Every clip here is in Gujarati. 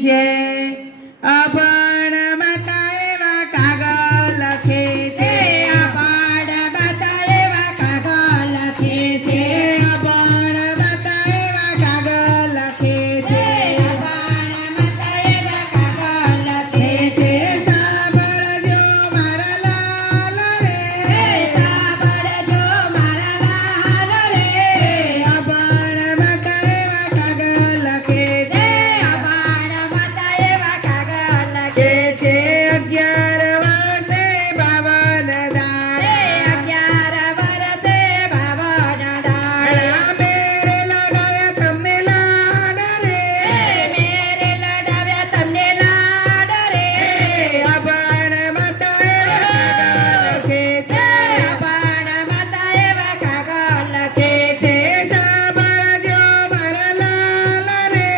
છે અભણ માતા એવા કાગળ લખે છે અભણ માતા એવા કાગળ લખે છે અભણ માતા એવા કાગળ લખે છે અભણ માતા એવા કાગળ લખે છે સાંભળજો મારા લાલ રે સાંભળજો મારા લાલ રે અભણ માતા એવા કાગળ લખે છે અભણ માતા એવા કાગળ લખે કે છે 11 વર્ષે 52 દાડે 11 વર્ષે 52 દાડે મેરે લડાવ્યા તમને લાડ રે મેરે લડાવ્યા તમને લાડ રે અભણ માતા એવા કાગળ લખે છે અભણ માતા એવા કાગળ લખે છે સાંભળજો મારા લાલ રે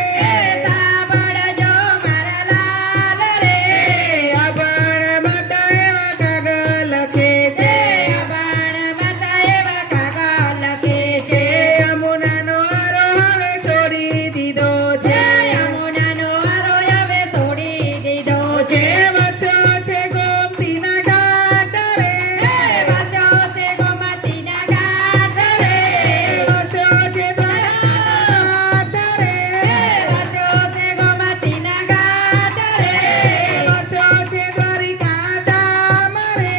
સાંભળજો મારા લાલ રે અભણ માતા એવા કાગળ લખે છે અભણ માતા એવા કાગળ લખે છે યમુનાનો આરો હવે છોડી દીધો છે યમુનાનો આરો હવે છોડી દીધો છે વસ્યો છે ગોમતીના ઘાટ રે વાંચો છે ગોમતીના ઘાટ રે વસ્યો છે દ્વારકાનાથ રે વાંચો છે ગોમતીના ઘાટ રે વસ્યો છે દ્વારિકાધામ રે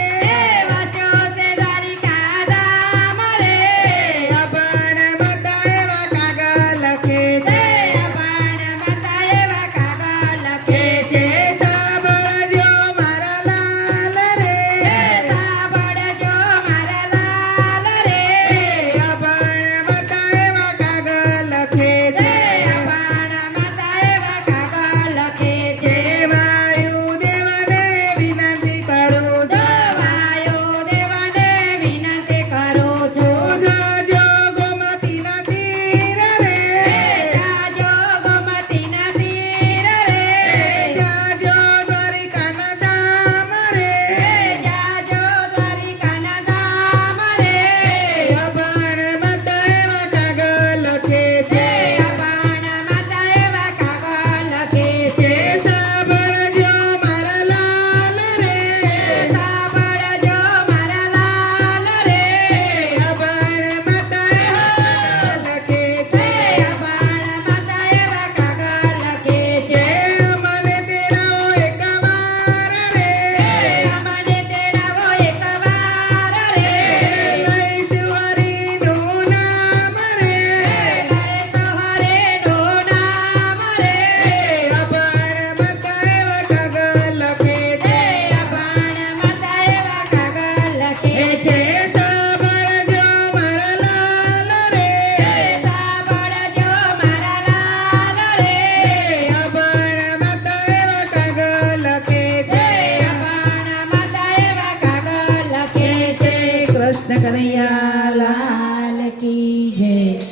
વાંચો છે દ્વારિકા ધામ રે અભણ માતા એવા કાગળ લખે છે અભણ માતા એવા કાગળ લખે છે સાંભળજો મારા લાલ રે સાંભળજો મારા લાલ રે અભણ માતા એવા કાગળ લખે છે અભણ માતા એવા કાગળ લખે છે વાયુદેવને વિનંતી કરું છું વાયો દેવને વિનંતી કરું છું જાજો ગોમતીના તીર રે જાજો ગોમતીના તીર રે જાજો દ્વારિકાના ધામ રે જાજો દ્વારિકાના ધામ રે અભણ માતા એવા કાગળ લખે છે અભણ માતા એવા કાગળ લખે છે સાંભળજો મારા લાલ રે સાંભળજો મારા લાલ રે અભણ માતા એવા કાગળ લખે છે અભણ માતા એવા કાગળ લખે છે મને તેડાવો એકવાર રે અમને તેડાવો એકવાર રે લઈશું હરિનું નામ રે લઈશું હરિનું નામ રે અભણ માતા એવા કાગળ લખે છે અભણ માતા એવા કાગળ લખે છે સાંભળજો મારા લાલ રે સાંભળજો મારા લાલ રે અભણ માતા એવા કાગળ લખે છે અભણ માતા એવા કાગળ લખે છે કૃષ્ણ કનૈયા